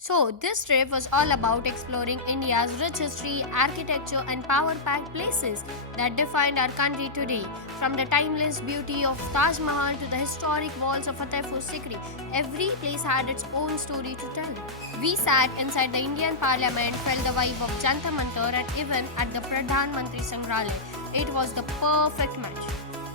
So, this trip was all about exploring India's rich history, architecture, and power packed places that defined our country today. From the timeless beauty of Taj Mahal to the historic walls of Fatehpur Sikri, every place had its own story to tell. We sat inside the Indian Parliament, felt the vibe of Jantar Mantar, and even at the Pradhan Mantri Sangralaya. It was the perfect match.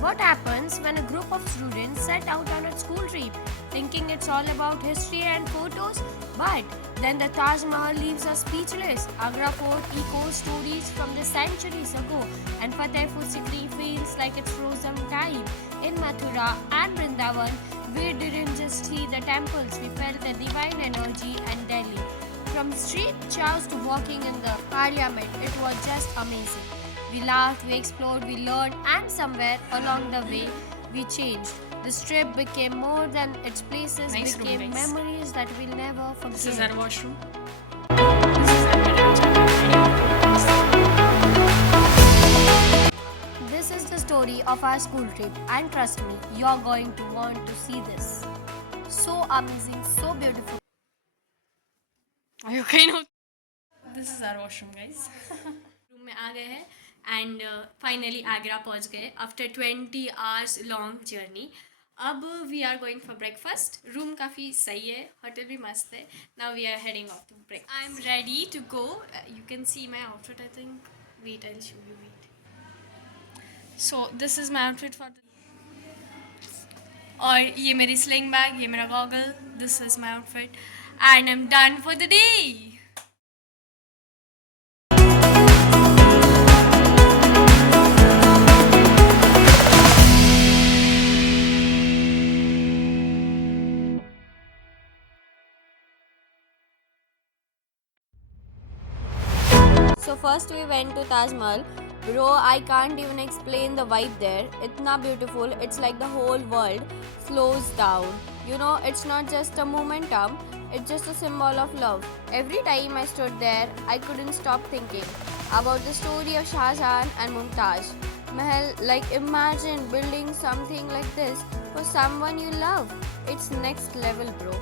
What happens when a group of students set out on a school trip thinking it's all about history and photos? But then the Taj Mahal leaves us speechless. Agra Fort echoes stories from the centuries ago, and Fatehpur Sikri feels like it's frozen time. In Mathura and Vrindavan, we didn't just see the temples, we felt the divine energy and Delhi. From street chows to walking in the parliament, it was just amazing. We laughed, we explored, we learned, and somewhere along the way, we changed. This trip became more than its places, Nice room, became guys. memories that we'll never forget. This is our washroom. This is our bedroom. This is the story of our school trip, and trust me, you're going to want to see this. So amazing, so beautiful. Are you okay now? This is our washroom, guys. Room में आ गए हैं and finally Agra पहुंच गए after 20 hours long journey. अब we are going for breakfast. Room काफ़ी सही है, होटल भी मस्त है. Now we are heading off to break. I am ready to go. You can see my outfit. I think wait I will show you. Wait. So this is my outfit for और ये मेरी sling bag, ये मेरा goggle. This is my outfit and I am done for the day. So first we went to Taj Mahal. Bro, I can't even explain the vibe there. Itna beautiful. It's like the whole world slows down. You know, it's not just a momentum. It's just a symbol of love. Every time I stood there, I couldn't stop thinking about the story of Shah Jahan and Mumtaz Mahal. Like imagine building something like this for someone you love. It's next level, bro.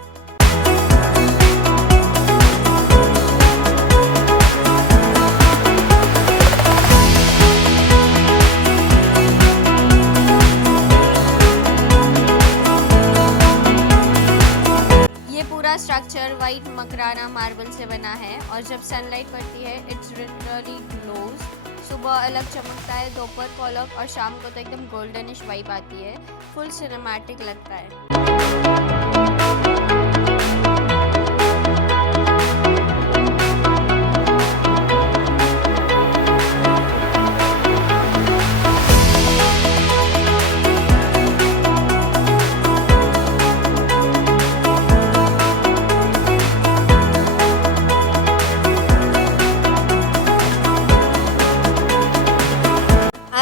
ये पूरा structure white Makrana marble से बना है और जब sunlight पड़ती है it's literally glows. सुबह अलग चमकता है, दोपहर को अलग और शाम को तो एकदम गोल्डनिश वाइब आती है. फुल सिनेमैटिक लगता है.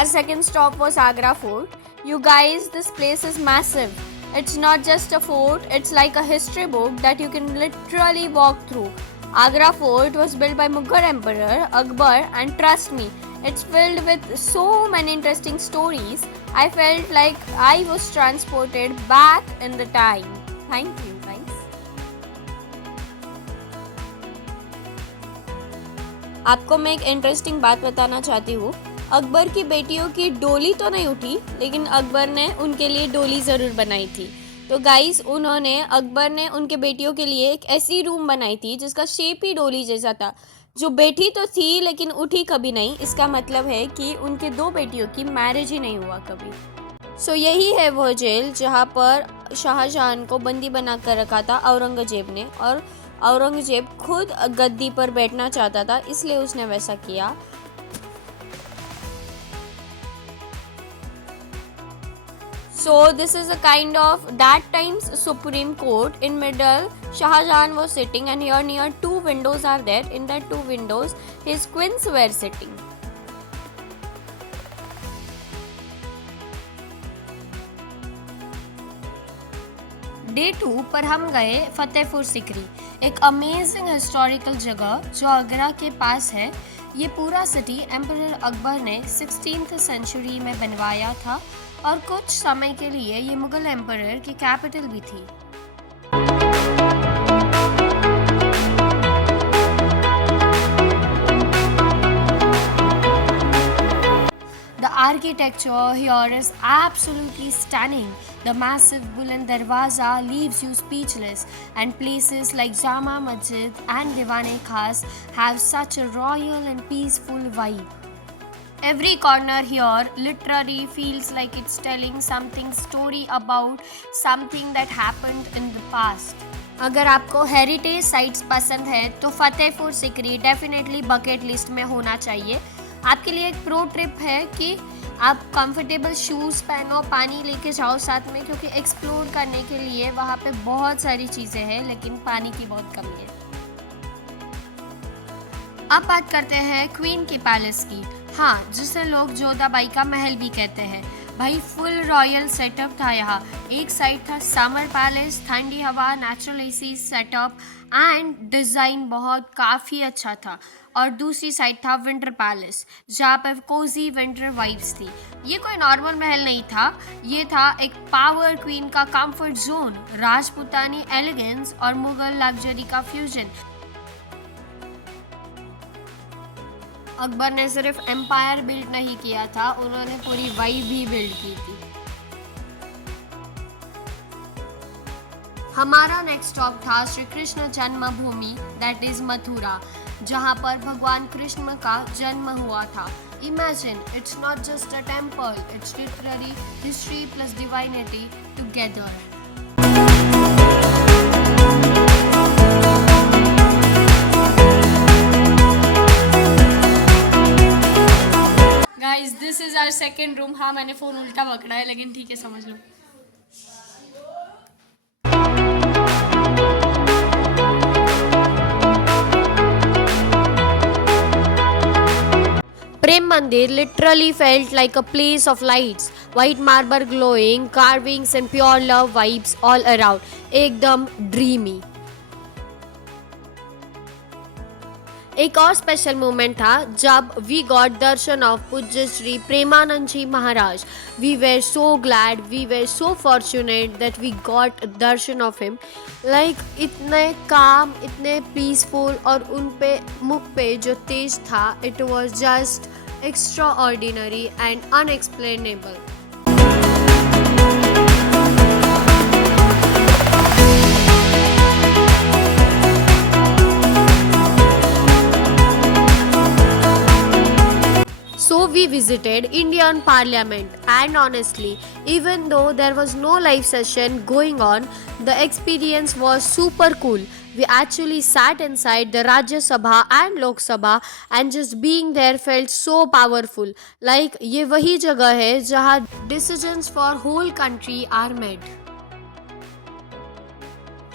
Our second stop was Agra Fort. You guys, this place is massive. It's not just a fort, it's like a history book that you can literally walk through. Agra Fort was built by Mughal Emperor Akbar, and trust me, it's filled with so many interesting stories. I felt like I was transported back in the time. Thank you, guys. आपको मैं एक interesting बात बताना चाहती हूँ. अकबर की बेटियों की डोली तो नहीं उठी, लेकिन अकबर ने उनके लिए डोली ज़रूर बनाई थी. तो गाइस, अकबर ने उनके बेटियों के लिए एक ऐसी रूम बनाई थी जिसका शेप ही डोली जैसा था, जो बैठी तो थी लेकिन उठी कभी नहीं. इसका मतलब है कि उनके दो बेटियों की मैरिज ही नहीं हुआ कभी. सो यही है वो जेल जहाँ पर शाहजहां को बंदी बना कर रखा था औरंगजेब ने, और औरंगजेब खुद गद्दी पर बैठना चाहता था, इसलिए उसने वैसा किया. So this is a kind of that time's Supreme Court. In middle, Shah Jahan was sitting, and here near two windows are there. In that two windows, his queens were sitting. Day 2 पर हम गए फतेहपुर सिकरी, एक amazing historical जगह जो आगरा के पास है. ये पूरा सिटी एम्परर अकबर ने 16th सेंचुरी में बनवाया था और कुछ समय के लिए ये मुगल एम्परर की कैपिटल भी थी. architecture here is absolutely stunning. The massive Buland Darwaza leaves you speechless, and places like Jama Masjid and Diwan-e Khas have such a royal and peaceful vibe. Every corner here literally feels like it's telling something story about something that happened in the past. अगर आपको heritage sites पसंद है तो Fatehpur Sikri definitely bucket list में होना चाहिए। आपके लिए एक प्रो ट्रिप है कि आप कंफर्टेबल शूज़ पहनो, पानी लेके जाओ साथ में, क्योंकि एक्सप्लोर करने के लिए वहाँ पे बहुत सारी चीज़ें हैं लेकिन पानी की बहुत कमी है। अब बात करते हैं क्वीन की पैलेस की। हाँ, जिसे लोग जोधाबाई का महल भी कहते हैं। भाई फुल रॉयल सेटअप था यहाँ। एक साइड था समर पैलेस, ठंडी हवा, natural AC setup and design बहुत काफ़ी अच्छा था, और दूसरी साइड था विंटर पैलेस जहाँ पर कोजी विंटर वाइब्स थी। ये कोई नॉर्मल महल नहीं था, ये था एक पावर क्वीन का कंफर्ट जोन, राजपूतानी एलिगेंस और मुगल लग्जरी का फ्यूजन। अकबर ने सिर्फ एम्पायर बिल्ड नहीं किया था, उन्होंने पूरी वाइब भी बिल्ड की थी। हमारा नेक्स्ट स्टॉप था श्री कृष्ण जन्मभूमि, दैट इज मथुरा, जहाँ पर भगवान कृष्ण का जन्म हुआ था। Imagine, it's not just a temple, it's literally history plus divinity together. Guys this is our second room. हाँ, मैंने फ़ोन उल्टा पकड़ा है लेकिन ठीक है, समझ लो। Prem Mandir literally felt like a place of lights, white marble glowing, carvings and pure love vibes all around. एकदम dreamy. एक और स्पेशल मोमेंट था जब वी गॉट दर्शन ऑफ पूज्य Shri Premanand ji Maharaj. We were so glad, we were so fortunate that we got darshan of him. Like इतने काम, इतने peaceful, और उन पे मुख पे जो तेज था, it was just extra ordinary and unexplainable. So we visited Indian Parliament, and honestly, even though there was no live session going on, the experience was super cool. We actually sat inside the Rajya Sabha and Lok Sabha, and just being there felt so powerful. Like ये वही जगह है जहाँ decisions for whole country are made.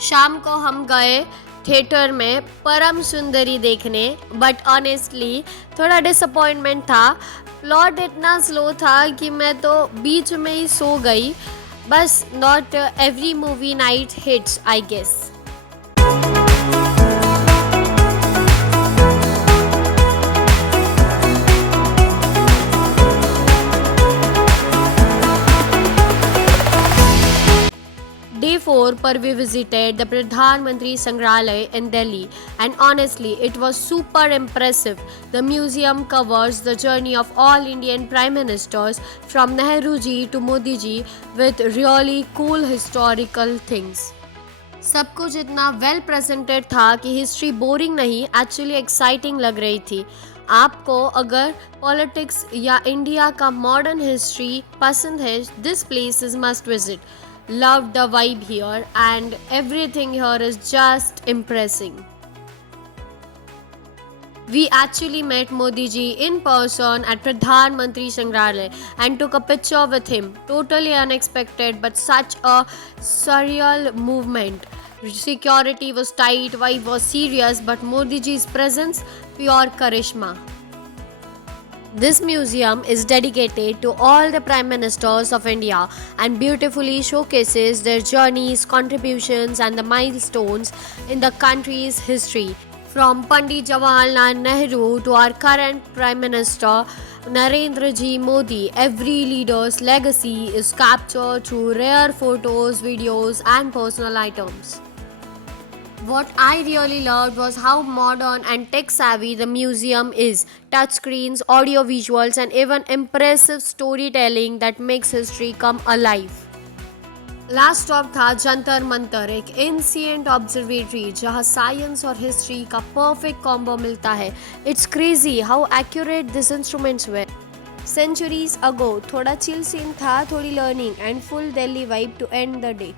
शाम को हम गए theatre में परम सुंदरी देखने, बट ऑनेस्टली थोड़ा डिसअपॉइंटमेंट था। प्लॉट इतना स्लो था कि मैं तो बीच में ही सो गई। बस not every movie night hits, I guess. Day 4 पर we visited the Pradhan Mantri Sangrahalaya in Delhi, and honestly it was super impressive. The museum covers the journey of all Indian Prime Ministers from Nehru ji to Modi ji with really cool historical things. सब कुछ इतना well presented था कि history boring नहीं, actually exciting लग रही थी। आपको अगर पॉलिटिक्स या इंडिया का मॉडर्न हिस्ट्री पसंद है, this place is must visit. Loved the vibe here, and everything here is just impressing. We actually met Modi ji in person at Pradhan Mantri Sangrahalaya and took a picture with him. Totally unexpected, but such a surreal movement. Security was tight, vibe was serious, but Modi ji's presence, pure charisma. This museum is dedicated to all the Prime Ministers of India and beautifully showcases their journeys, contributions and the milestones in the country's history. From Pandit Jawaharlal Nehru to our current Prime Minister Narendra Ji Modi, every leader's legacy is captured through rare photos, videos and personal items. What I really loved was how modern and tech savvy the museum is. Touchscreens, audio visuals, and even impressive storytelling that makes history come alive. Last stop था जंतर मंतर, एक ancient observatory जहाँ science और history का perfect combo मिलता है. It's crazy how accurate this instruments were. Centuries ago थोड़ा chill scene था, थोड़ी learning and full Delhi vibe to end the day.